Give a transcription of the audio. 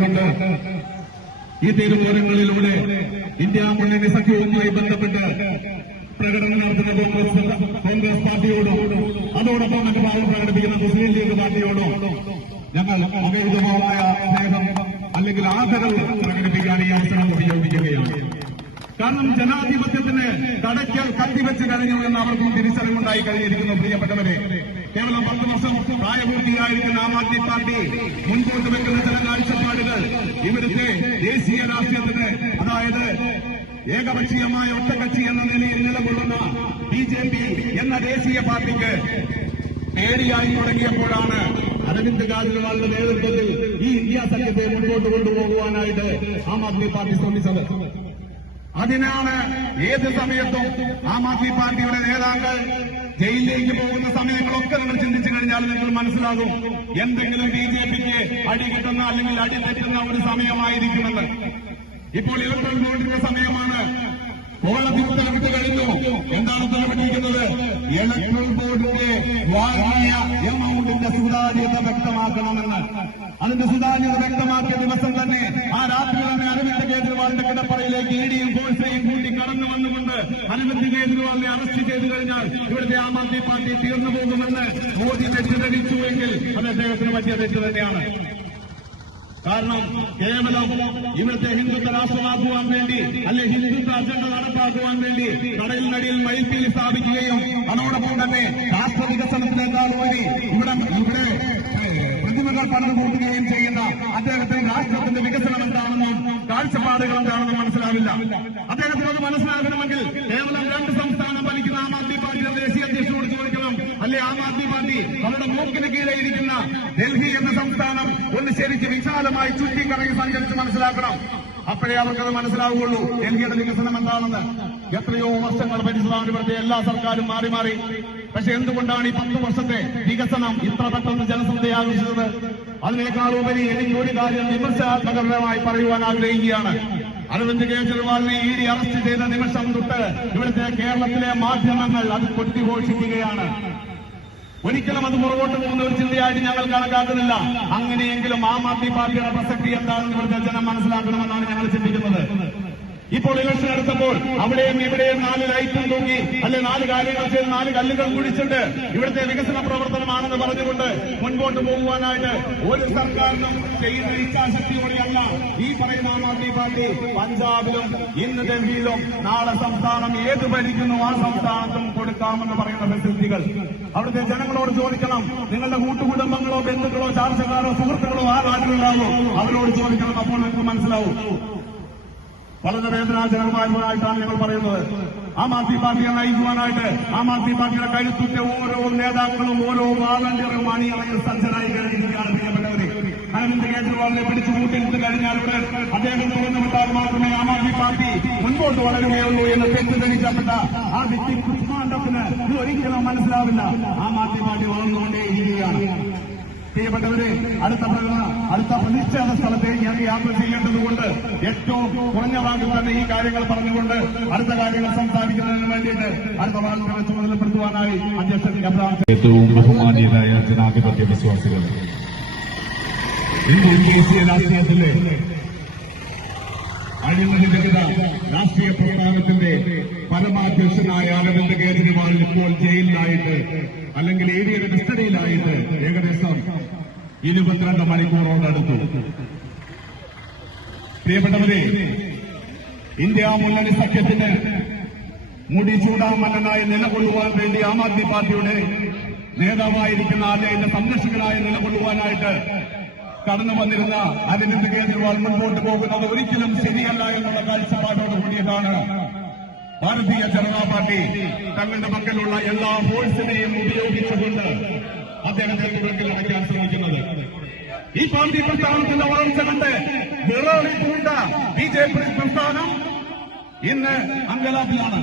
പറഞ്ഞുകൊണ്ട് ഈ തിരുവോരങ്ങളിലൂടെ ഇന്ത്യ മുന്നണി സഖ്യവുമായി ബന്ധപ്പെട്ട് പ്രകടനം നടത്തുന്ന കോൺഗ്രസ് പാർട്ടിയോടും അതോടൊപ്പം മറ്റു ഭാഗം പ്രകടിപ്പിക്കുന്ന മുസ്ലിം ലീഗ് പാർട്ടിയോടും ഞങ്ങൾ അപരിതമായ സ്നേഹം അല്ലെങ്കിൽ ആദരവ് പ്രകടിപ്പിക്കാൻ ഈ അവസരം ഉപയോഗിക്കുകയാണ്. കാരണം ജനാധിപത്യത്തിന് കടയ്ക്കൽ കത്തിവെച്ച് കഴിഞ്ഞു എന്ന് അവർക്കും തിരിച്ചറിവുണ്ടായി കഴിഞ്ഞിരിക്കുന്നു. പ്രിയപ്പെട്ടവരെ, കേവലം 10 വർഷം പ്രായപൂർത്തിയായിരിക്കുന്ന ആം ആദ്മി പാർട്ടി മുൻപോട്ട് വെക്കുന്ന ചില കാഴ്ചപ്പാടുകൾ ഇവിടുത്തെ ദേശീയ രാഷ്ട്രീയത്തിന്, അതായത് ഏകപക്ഷീയമായ ഒറ്റകക്ഷി എന്ന നിലയിൽ നിലകൊള്ളുന്ന BJP എന്ന ദേശീയ പാർട്ടിക്ക് പേടിയായി തുടങ്ങിയപ്പോഴാണ് അരവിന്ദ് കെജ്രിവാളിന്റെ നേതൃത്വത്തിൽ ഈ ഇന്ത്യ സഖ്യത്തെ മുൻപോട്ട് കൊണ്ടുപോകുവാനായിട്ട് ആം ആദ്മി പാർട്ടി ശ്രമിച്ചത്. അതിനാണ് ഏത് സമയത്തും ആം ആദ്മി പാർട്ടിയുടെ നേതാക്കൾ ജയിലിലേക്ക് പോകുന്ന സമയങ്ങളൊക്കെ നിങ്ങൾ ചിന്തിച്ചു കഴിഞ്ഞാൽ നിങ്ങൾ മനസ്സിലാകും എന്തെങ്കിലും BJPക്ക് അടി കിട്ടുന്ന അല്ലെങ്കിൽ അടി തെറ്റുന്ന ഒരു സമയമായിരിക്കുമെന്ന്. ഇപ്പോൾ ഇലക്ട്രൽ ബോർഡിന്റെ സമയമാണ്. കോടതി ഉത്തരവിട്ട് കഴിഞ്ഞു. എന്താണ് ഉത്തരവിട്ടിരിക്കുന്നത്? ഇലക്ട്രൽ ബോർഡിന്റെ വാങ്ങിയ എമൗണ്ടിന്റെ സുതാര്യത വ്യക്തമാക്കണമെന്ന്. അതിന്റെ സുതാര്യത വ്യക്തമാക്കിയ ദിവസം തന്നെ ആ രാത്രി തന്നെ അരവിന്ദ് കെജ്രിവാളിന്റെ കിടപ്പറയിലേക്ക് ഇഡിയും ഫോഴ്സയും കൂട്ടി കടന്നു വന്നുകൊണ്ട് അരവിന്ദ് കെജ്രിവാളിനെ അറസ്റ്റ് ചെയ്തു കഴിഞ്ഞാൽ ഇവിടുത്തെ ആം ആദ്മി പാർട്ടി തീർന്നു പോകുമെന്ന് മോദി തെറ്റിദ്ധരിച്ചു എങ്കിൽ അത് അദ്ദേഹത്തിന് പറ്റിയ തെറ്റ് തന്നെയാണ്. കാരണം കേവലം ഇവിടുത്തെ ഹിന്ദുത്വ രാഷ്ട്രമാക്കുവാൻ വേണ്ടി അല്ലെ ഹിന്ദുത്വ അജണ്ട നടപ്പാക്കുവാൻ വേണ്ടി കടലിനടിയിൽ മയിൽപ്പീലി സ്ഥാപിക്കുകയും അതോടൊപ്പം തന്നെ രാഷ്ട്ര വികസനത്തിനേക്കാളുപരി ഇവിടെ പ്രതിമകൾ പണിത് കൂട്ടുകയും ചെയ്യുന്ന അദ്ദേഹത്തിന് രാഷ്ട്രത്തിന്റെ വികസനം എന്താണെന്നും കാഴ്ചപ്പാടുകൾ എന്താണെന്നും മനസ്സിലാവില്ല. അദ്ദേഹത്തിന് അത് മനസ്സിലാകണമെങ്കിൽ കേവലം 2 സംസ്ഥാനം ഭരിക്കുന്ന ആം ആദ്മി പാർട്ടിയുടെ ദേശീയ അധ്യക്ഷനോട് ചോദിക്കണം, അല്ലെ ആം ആദ്മി പാർട്ടി അവരുടെ മൂക്കിന് കീഴെ ഇരിക്കുന്ന ഡൽഹി എന്ന സംസ്ഥാനം ഒന്ന് ശരിക്ക് വിശാലമായി ചുറ്റിക്കറങ്ങി സഞ്ചരിച്ച് മനസ്സിലാക്കണം. അപ്പോഴേ അവർക്കത് മനസ്സിലാവുകയുള്ളൂ ഡൽഹിയുടെ വികസനം എന്താണെന്ന്. എത്രയോ വർഷങ്ങൾ ഭരിച്ചതാണ് ഇവിടുത്തെ എല്ലാ സർക്കാരും മാറി മാറി. പക്ഷെ എന്തുകൊണ്ടാണ് ഈ 10 വർഷത്തെ വികസനം ഇത്ര പെട്ടെന്ന് ജനശ്രദ്ധയെ ആകർഷിച്ചത്? അതിനേക്കാളുപരി എനിക്ക് ഒരു കാര്യം വിമർശനാത്മകമായി പറയുവാൻ ആഗ്രഹിക്കുകയാണ്. അരവിന്ദ് കെജ്രിവാളിനെ ഇഡി അറസ്റ്റ് ചെയ്ത നിമിഷം തൊട്ട് ഇവിടുത്തെ കേരളത്തിലെ മാധ്യമങ്ങൾ അത് കൊട്ടിഘോഷിക്കുകയാണ്. ഒരിക്കലും അത് പുറകോട്ട് പോകുന്ന ഒരു ചിന്തയായിട്ട് ഞങ്ങൾ കണക്കാക്കുന്നില്ല. അങ്ങനെയെങ്കിലും ആം ആദ്മി പാർട്ടിയുടെ പ്രസക്തി എന്താണെന്ന് ഇവിടുത്തെ ജനം മനസ്സിലാക്കണമെന്നാണ് ഞങ്ങൾ ചിന്തിക്കുന്നത്. ഇപ്പോൾ ഇലക്ഷൻ എടുത്തപ്പോൾ അവിടെയും ഇവിടെയും 4 ലൈറ്റും തൂക്കി അല്ലെ 4 കാര്യങ്ങൾ ചെയ്ത് 4 കല്ലുകൾ കുഴിച്ചിട്ട് ഇവിടുത്തെ വികസന പ്രവർത്തനമാണെന്ന് പറഞ്ഞുകൊണ്ട് മുൻപോട്ട് പോകുവാനായിട്ട് ഒരു സർക്കാരിനും ചെയ്യുന്ന ഇച്ഛാശക്തിയോടെയല്ല ഈ പറയുന്ന ആം ആദ്മി പാർട്ടി പഞ്ചാബിലും ഇന്ന് ഡൽഹിയിലും നാളെ സംസ്ഥാനം ഏത് ഭരിക്കുന്നു ആ സംസ്ഥാനത്തും കൊടുക്കാമെന്ന് പറയുന്ന ഫെസിലിറ്റികൾ. അവിടുത്തെ ജനങ്ങളോട് ചോദിക്കണം, നിങ്ങളുടെ കൂട്ടുകുടുംബങ്ങളോ ബന്ധുക്കളോ ചാർച്ചക്കാരോ സുഹൃത്തുക്കളോ ആ നാട്ടിലുണ്ടാവോ അവരോട് ചോദിക്കണം. അപ്പോൾ നിങ്ങൾക്ക് മനസ്സിലാവും. വളരെ വേദനാജനകമായിട്ടാണ് ഞങ്ങൾ പറയുന്നത്. ആം ആദ്മി പാർട്ടിയെ നയിക്കുവാനായിട്ട് ആം ആദ്മി പാർട്ടിയുടെ കരുത്തുറ്റ ഓരോ നേതാക്കളും ഓരോ വാളണ്ടിയറും അണിയറയിൽ സജ്ജനായി കഴിഞ്ഞിരിക്കുകയാണ്. പ്രിയപ്പെട്ടവരെ, അരവിന്ദ് കെജ്രിവാളിനെ പിടിച്ചു കൂട്ടിയെടുത്ത് കഴിഞ്ഞാൽ അദ്ദേഹം തോന്നുവിട്ടാൽ മാത്രമേ ആം ആദ്മി പാർട്ടി മുൻപോട്ട് വളരുകയുള്ളൂ എന്ന് തെറ്റിദ്ധരിക്കപ്പെട്ട ആ വ്യക്തി കുമാണ്ടത്തിന് ഇത് ഒരിക്കലും മനസ്സിലാവില്ല. ആം ആദ്മി പാർട്ടി വളർന്നുകൊണ്ടേയിരിക്കുകയാണ്. പ്രിയപ്പെട്ടവരെ, അടുത്ത പ്രതിഷേധ സ്ഥലത്തേക്ക് ഞങ്ങൾ യാത്ര ചെയ്യേണ്ടതുകൊണ്ട് ഏറ്റവും കുറഞ്ഞ വാക്കിൽ തന്നെ ഈ കാര്യങ്ങൾ പറഞ്ഞുകൊണ്ട് അടുത്ത കാര്യങ്ങൾ സംസാരിക്കുന്നതിന് വേണ്ടിയിട്ട് അടുത്ത വാക്കുകളെ ചുമതലപ്പെടുത്തുവാനായി അധ്യക്ഷൻ ഏറ്റവും ബഹുമാനീയരായ ജനാധിപത്യ വിശ്വാസികൾ, ഇന്ത്യൻ ദേശീയ രാഷ്ട്രീയത്തിലെ അഴിമതിരഹിത രാഷ്ട്രീയ പ്രസ്ഥാനത്തിന്റെ പരമാധ്യക്ഷനായ അരവിന്ദ് കെജ്രിവാൾ ഇപ്പോൾ ജയിലിലായിട്ട് അല്ലെങ്കിൽ ഇഡിയുടെ കസ്റ്റഡിയിലായിട്ട് ഏകദേശം 22 മണിക്കൂറോടടുത്തു. പ്രിയപ്പെട്ടവരെ, ഇന്ത്യ മുന്നണി സഖ്യത്തിന് മുടി ചൂടാമന്നനായി നിലകൊള്ളുവാൻ വേണ്ടി ആം ആദ്മി പാർട്ടിയുടെ നേതാവായിരിക്കുന്ന അദ്ദേഹത്തിന്റെ സംരക്ഷകനായി നിലകൊള്ളുവാനായിട്ട് കടന്നു വന്നിരുന്ന അരവിന്ദ് കെജ്രിവാൾ മുൻപോട്ട് പോകുന്നത് ഒരിക്കലും ശരിയല്ല എന്നുള്ള കാഴ്ചപ്പാടോട് കൂടിയിട്ടാണ് ഭാരതീയ ജനതാ പാർട്ടി തങ്ങളുടെ പക്കലുള്ള എല്ലാ ഫോഴ്സിനെയും ഉപയോഗിച്ചുകൊണ്ട് അദ്ദേഹത്തെ തുറക്കിൽ അടയ്ക്കാൻ ശ്രമിക്കുന്നത്. ഈ പാർട്ടി പ്രസ്ഥാനത്തിന്റെ വളർച്ച കണ്ട് വിറളി പൂണ്ട BJP പ്രസ്ഥാനം ഇന്ന് അങ്കലാപ്പിലാണ്.